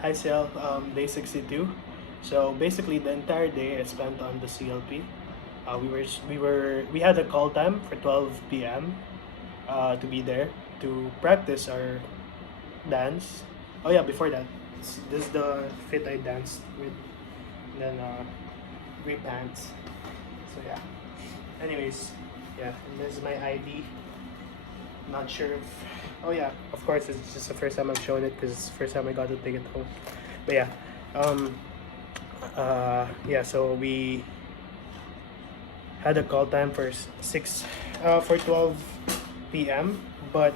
Hi, Sel. Day 62. So basically, the entire day I spent on the CLP. We had a call time for 12 p.m. To be there to practice our dance. Oh yeah, before that, this is the fit I danced with. And then gray pants. So yeah. Anyways, yeah. And this is my ID. Not sure if. Oh yeah, of course it's just the first time I've shown it because it's the first time I got to take it home. But yeah, um, yeah. So we had a call time for 12 p.m. But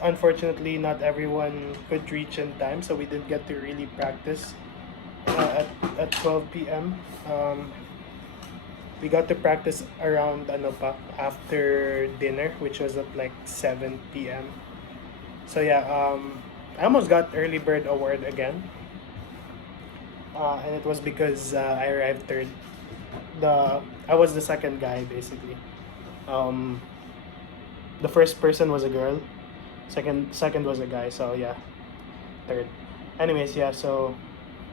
unfortunately, not everyone could reach in time, so we didn't get to really practice at 12 p.m. We got to practice around after dinner, which was at like 7 p.m. So yeah, I almost got early bird award again, and it was because I arrived third. I was the second guy basically. Um, the first person was a girl, second was a guy. So yeah, third. Anyways, yeah. So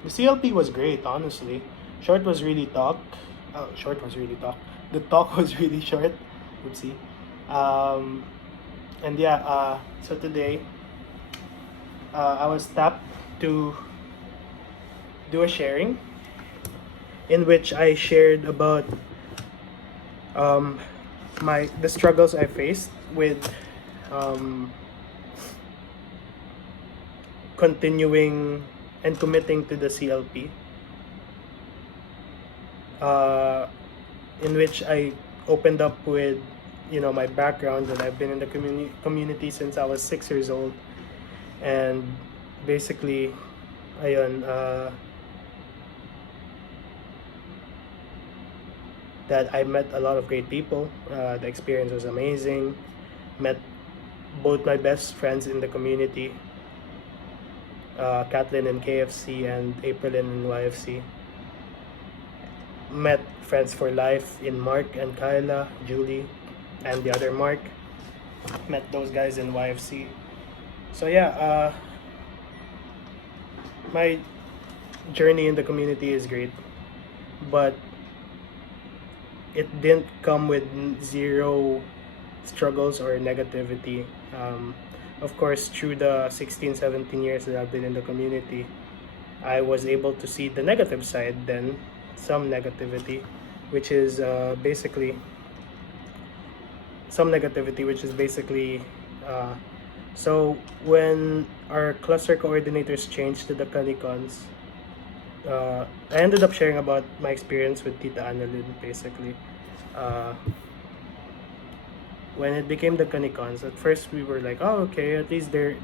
the CLP was great, honestly. Short was really talk. Short was really talk. The talk was really short. Oopsie. Um, and yeah. So today, I was tapped to do a sharing in which I shared about um, the struggles I faced with um, continuing and committing to the CLP, uh, in which I opened up with my background, that I've been in the community since I was 6 years old, and basically, ayun, that I met a lot of great people. The experience was amazing. Met both my best friends in the community, Kathleen in KFC and April in YFC. Met friends for life in Mark and Kyla, Julie, and the other Mark. Met those guys in YFC. So yeah, my journey in the community is great, but it didn't come with zero struggles or negativity. Of course, through the 16, 17 years that I've been in the community, I was able to see the negative side, then some negativity, which is basically uh, so when our cluster coordinators changed to the Canicons, I ended up sharing about my experience with Tita Annalyn, basically. Uh, when it became the Canicons, at first we were like, oh, okay, at least they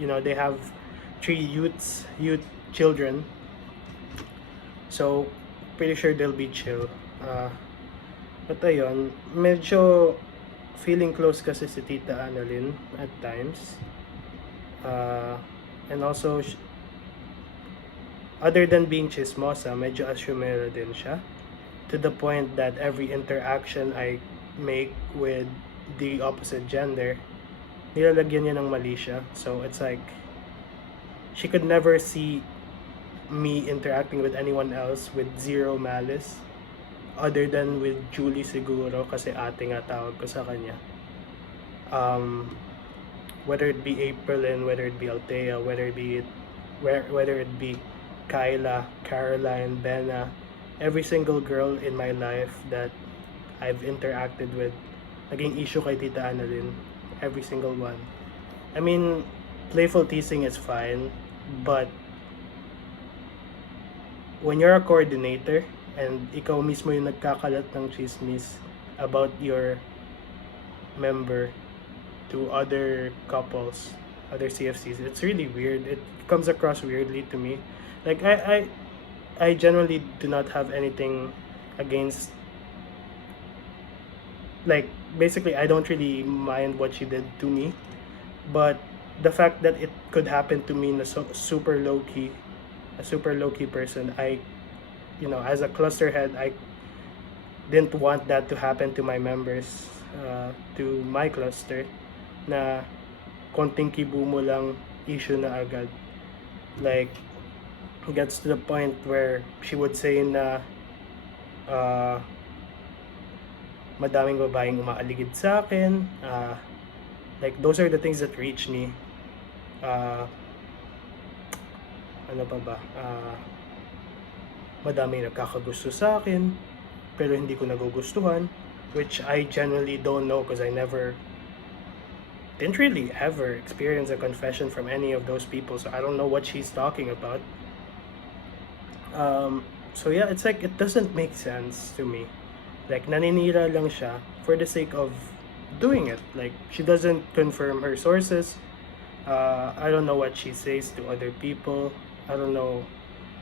have three youth children, so pretty sure they'll be chill. But ayun, medyo feeling close kasi si Tita Annalyn at times. Uh, and also, other than being chismosa, medyo asumera din siya. To the point that every interaction I make with the opposite gender, nilalagyan niya ng mali siya. So it's like, she could never see me interacting with anyone else with zero malice. Other than with Julie siguro, kasi ate nga tawag ko sa kanya. Whether it be April and whether it be Althea, whether it be Kyla, Caroline, Benna, every single girl in my life that I've interacted with, naging issue kay Tita Annalyn. Every single one. I mean, playful teasing is fine, but when you're a coordinator and ikaw mismo yung nagkakalat ng chismis about your member to other couples, other CFCs, it's really weird. It comes across weirdly to me. Like I generally do not have anything against, like, basically I don't really mind what she did to me, but the fact that it could happen to me in super low key, a super low key person, as a cluster head, I didn't want that to happen to my members, to my cluster, na konting kibo mo lang issue na agad. Like, gets to the point where she would say na uh, madaming babaeng umaaligid sa akin. Like, those are the things that reach me. Uh, ano pa ba? Madaming nagkakagusto sa akin, pero hindi ko nagugustuhan. Which I genuinely don't know because I didn't really ever experience a confession from any of those people. So I don't know what she's talking about. So yeah, it's like it doesn't make sense to me. Like, naninira lang siya for the sake of doing it. Like, she doesn't confirm her sources. I don't know what she says to other people. I don't know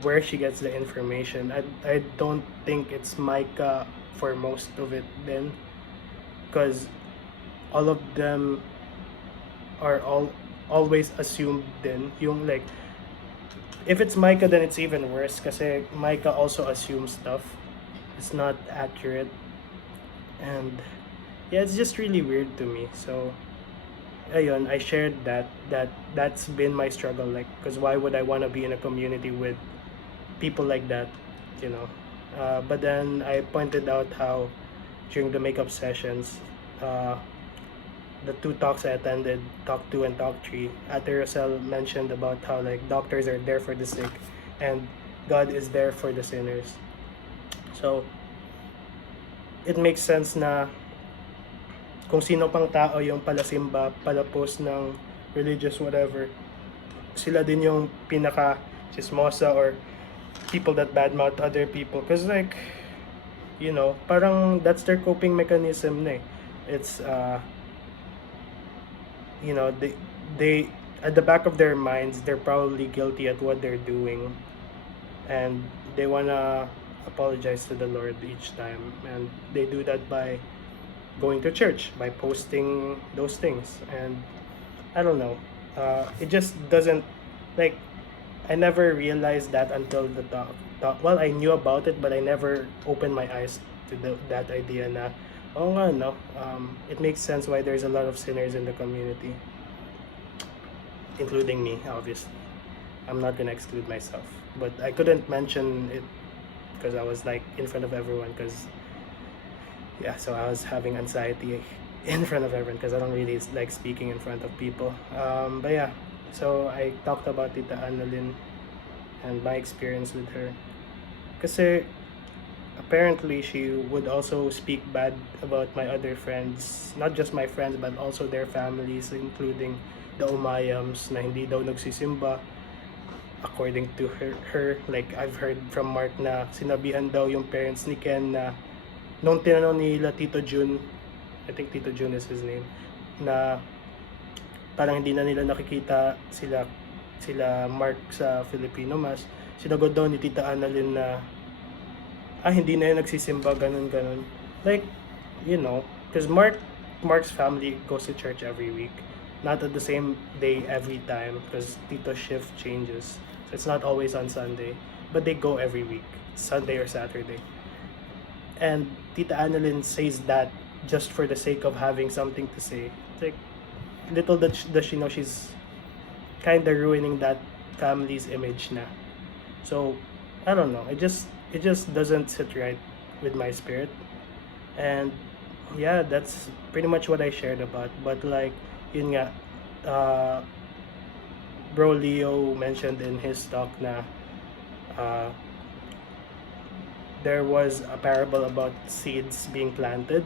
where she gets the information. I don't think it's Micah for most of it then, because all of them are always assumed then. Yung like, if it's Micah, then it's even worse kasi Micah also assumes stuff. It's not accurate. And yeah, it's just really weird to me. So ayun, I shared that's been my struggle, like, because why would I want to be in a community with people like that, you know? But then I pointed out how during the makeup sessions, the two talks I attended, talk 2 and talk 3, Ate Rosel mentioned about how like doctors are there for the sick and God is there for the sinners. So it makes sense na kung sino pang tao yung palasimba, palapos ng religious whatever, sila din yung pinaka chismosa or people that badmouth other people. Because like, you know, parang that's their coping mechanism na eh. It's you know, they at the back of their minds they're probably guilty at what they're doing, and they wanna apologize to the Lord each time, and they do that by going to church, by posting those things. And I don't know, it just doesn't, like, I never realized that until the talk. Well, I knew about it, but I never opened my eyes to that idea na, oh nga, no, it makes sense why there's a lot of sinners in the community, including me, obviously. I'm not gonna exclude myself, but I couldn't mention it because I was like in front of everyone, because yeah, so I was having anxiety in front of everyone because I don't really like speaking in front of people. But yeah, so I talked about Tita Annalyn and my experience with her. Kasi apparently she would also speak bad about my other friends, not just my friends but also their families, including the Umayams na hindi daw nagsisimba. According to her, like I've heard from Mark na sinabihan daw yung parents ni Ken na nung tinanong nila Tito Jun, I think Tito Jun is his name, na parang hindi na nila nakikita sila Mark sa Filipino Mass, sinagot daw ni Tita Annalyn na hindi na yun nagsisimba, ganun. Like, you know, because Mark's family goes to church every week, not at the same day every time because Tito's shift changes, so it's not always on Sunday, but they go every week, Sunday or Saturday. And Tita Annalyn says that just for the sake of having something to say. It's like, little does she know she's kind of ruining that family's image na. So I don't know, it just doesn't sit right with my spirit. And yeah, that's pretty much what I shared about. But like, yun nga, bro Leo mentioned in his talk na there was a parable about seeds being planted,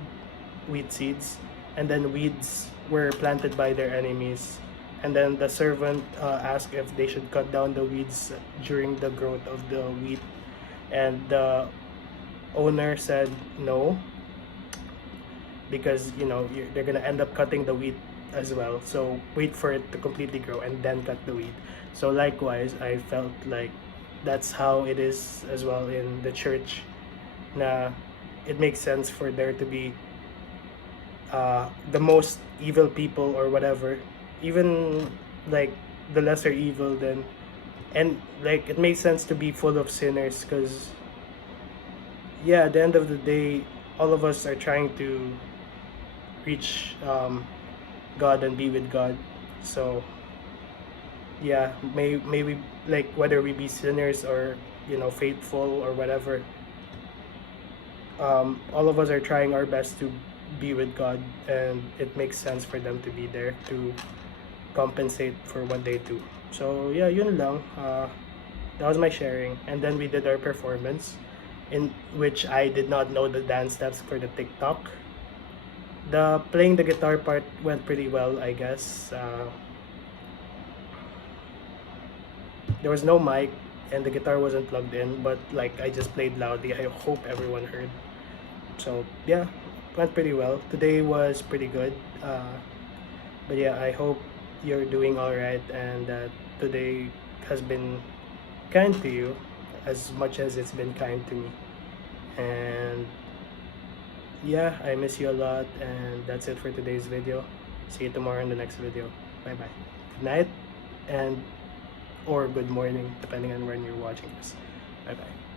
wheat seeds, and then weeds were planted by their enemies. And then the servant asked if they should cut down the weeds during the growth of the wheat. And the owner said no, because, you know, they're gonna end up cutting the wheat as well. So wait for it to completely grow and then cut the wheat. So likewise, I felt like that's how it is as well in the church. Na it makes sense for there to be the most evil people or whatever, even like the lesser evil then, and like it makes sense to be full of sinners because yeah, at the end of the day, all of us are trying to reach God and be with God. So yeah, may we, like, whether we be sinners or, faithful or whatever, all of us are trying our best to be with God, and it makes sense for them to be there to compensate for what they do. So yeah, yun lang. That was my sharing, and then we did our performance, in which I did not know the dance steps for the TikTok. The playing the guitar part went pretty well, I guess. There was no mic, and the guitar wasn't plugged in, but like I just played loudly. I hope everyone heard. So yeah, went pretty well. Today was pretty good. But yeah, I hope you're doing all right, and that today has been kind to you as much as it's been kind to me. And yeah, I miss you a lot, and that's it for today's video. See you tomorrow in the next video. Bye bye. Good night, and or good morning, depending on when you're watching this. Bye bye.